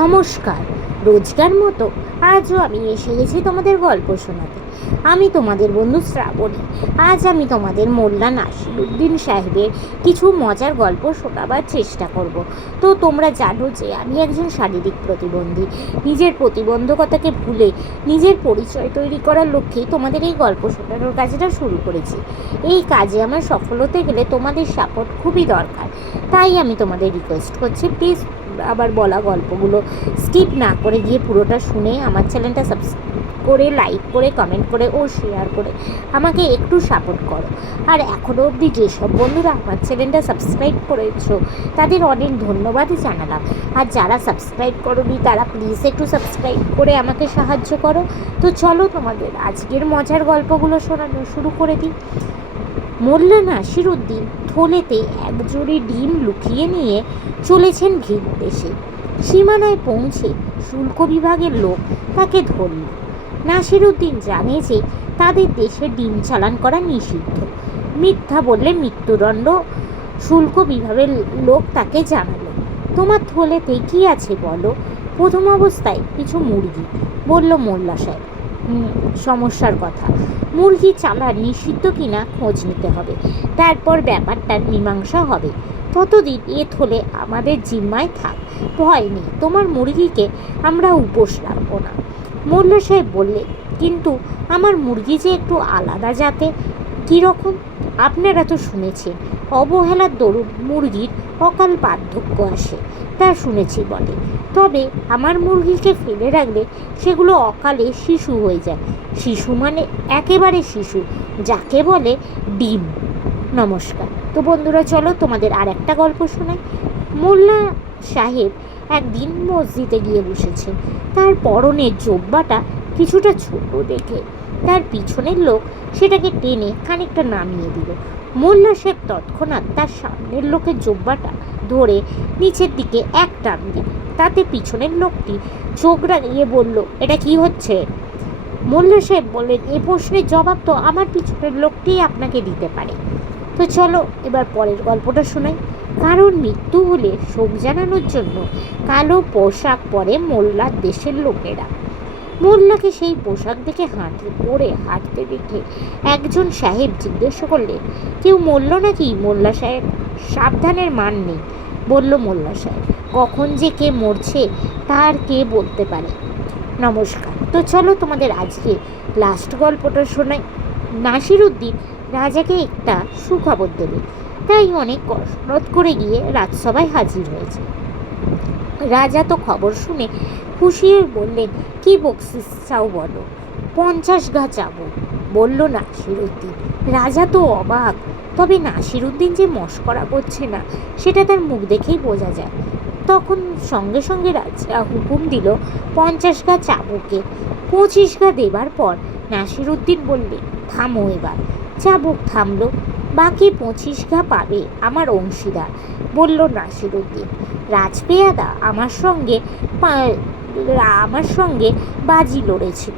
নমস্কার, রোজকার মতো আজও আমি এসে গেছি তোমাদের গল্প শোনাতে। আমি তোমাদের বন্ধু শ্রাবণী, আজ আমি তোমাদের মোল্লা নাসিরুদ্দিন সাহেবের কিছু মজার গল্প শোনাবার চেষ্টা করব। তো তোমরা জানো যে আমি একজন শারীরিক প্রতিবন্ধী, নিজের প্রতিবন্ধকতাকে ভুলে নিজের পরিচয় তৈরি করার লক্ষ্যেই তোমাদের এই গল্প শোনানোর কাজটা শুরু করেছি। এই কাজে আমার সফল হতে গেলে তোমাদের সাপোর্ট খুবই দরকার, তাই আমি তোমাদের রিকোয়েস্ট করছি প্লিজ আবার বলা গল্পগুলো স্কিপ না করে গিয়ে পুরোটা শুনে আমার চ্যানেলটা সাবস্ক্রাইব করে লাইক করে কমেন্ট করে ও শেয়ার করে আমাকে একটু সাপোর্ট করো। আর এখনও অবধি যেসব বন্ধুরা আমার চ্যানেলটা সাবস্ক্রাইব করেছ, তাদের অনেক ধন্যবাদ জানালাম। আর যারা সাবস্ক্রাইব করোনি, তারা প্লিজ একটু সাবস্ক্রাইব করে আমাকে সাহায্য করো। তো চলো তোমাদের আজকের মজার গল্পগুলো শোনানো শুরু করে দিই। মোল্লা নাসির উদ্দিন থলেতে এক জোড়ি ডিম লুকিয়ে নিয়ে চলেছেন ভিন দেশে। সীমানায় পৌঁছে শুল্ক বিভাগের লোক তাকে ধরল। নাসির উদ্দিন জানে যে তাদের দেশে ডিম চালান করা নিষিদ্ধ। মিথ্যা বললে মৃত্যুদণ্ড, শুল্ক বিভাগের লোক তাকে জানালো। তোমার থলেতে কি আছে বলো? প্রথম অবস্থায় কিছু মুরগি, বলল মোল্লা সাহেব। সমস্যার কথা। মুরগি চালা নিষিদ্ধ কিনা খোঁজ নিতে হবে। তারপর ব্যাপারটার মীমাংসা হবে। ততদিন এ থলে আমাদের জিম্মায় থাক। ভয় নেই, তোমার মুরগিকে আমরা উপোস রাখব না। মোল্লা সাহেব বললেন কিন্তু আমার মুরগি যে একটু আলাদা জাতে কীরকম? আপনারা তো শুনেছেন অবহেলার দরুন মুরগির অকাল বার্ধক্য আসে, তা শুনেছি বটে। তবে আমার মুরগিকে ফেলে রাখলে সেগুলো অকালে শিশু হয়ে যায়। শিশু মানে একেবারে শিশু, যাকে বলে ডিম। নমস্কার। তো বন্ধুরা, চলো তোমাদের আর একটা গল্প শোনাই। মোল্লা সাহেব একদিন মসজিদে গিয়ে বসেছেন তার পরনের জব্বাটা কিছুটা ছোট দেখে তার পিছনের লোক সেটাকে টেনে খানিকটা নামিয়ে দিল। মোল্লা সাহেব তৎক্ষণাৎ তার সামনের লোকের জব্বাটা ধরে নিচের দিকে এক টান দিল। তাতে পিছনের লোকটি চোখ রাগিয়ে বলল, এটা কি হচ্ছে? মোল্লা সাহেব বললেন, এ প্রশ্নের জবাব তো আমার পিছনের লোকটিই আপনাকে দিতে পারে। তো চলো, এবার পরের গল্পটা শোনাই। কারণ মৃত্যু হলে শোক জানানোর জন্য কালো পোশাক পরে মোল্লার দেশের লোকেরা। মোল্লাকে সেই পোশাক দেখে হাঁটতে পরে হাঁটতে দেখে একজন সাহেব জিজ্ঞাসা করলে, কেউ মোল্ল নাকি? মোল্লা সাহেব, সাবধানের মান নেই। বলল মোল্লা সাহেব, কখন যে কে মরছে তার কে বলতে পারে? নমস্কার। তো চলো তোমাদের আজকে লাস্ট গল্পটা শোনাই। নাসির উদ্দিন রাজাকে একটা সুখবর দেবে। তাই অনেক কসরত করে গিয়ে রাজসভায় হাজির হয়েছে। রাজা তো খবর শুনে খুশি বললেন, কি বকশিস চাও বলো? পঞ্চাশ গা চাবো। বলল নাসিরুদ্দিন। রাজা তো অবাক। তবে নাসিরুদ্দিন যে মস্করা করছে না, সেটা তার মুখ দেখেই বোঝা যায়। তখন সঙ্গে সঙ্গে রাজা হুকুম দিল, পঞ্চাশ গা চাবুকে। পঁচিশ গা দেবার পর নাসিরুদ্দিন বললে, থামো এবার। চাবুক থামলো। বাকি পঁচিশ গা পাবে আমার অংশীদার, বলল নাসিরুদ্দিন। রাজপেয়াদা আমার সঙ্গে আমার সঙ্গে বাজি লড়েছিল।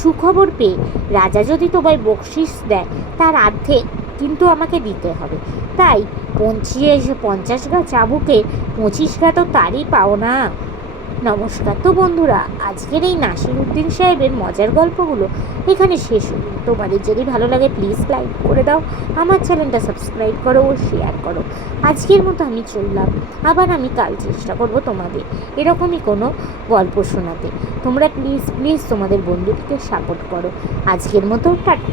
সুখবর পেয়ে রাজা যদি তোমায় বকশিস দেয়, তার অর্ধেক কিন্তু আমাকে দিতে হবে। তাই পঞ্চিশ, পঞ্চাশ গা চাবুকে পঁচিশ গা তো তারই পাও না। নমস্কার। তো বন্ধুরা, আজকের এই নাসির উদ্দিন সাহেবের মজার গল্পগুলো এখানে শেষ হলো। তোমাদের যদি ভালো লাগে প্লিজ লাইক করে দাও, আমার চ্যানেলটা সাবস্ক্রাইব করো ও শেয়ার করো। আজকের মতো আমি চললাম। আবার আমি কাল চেষ্টা করব তোমাদের এরকমই কোনো গল্প শোনাতে। তোমরা প্লিজ প্লিজ তোমাদের বন্ধুটিকে সাপোর্ট করো। আজকের মতো টাটা।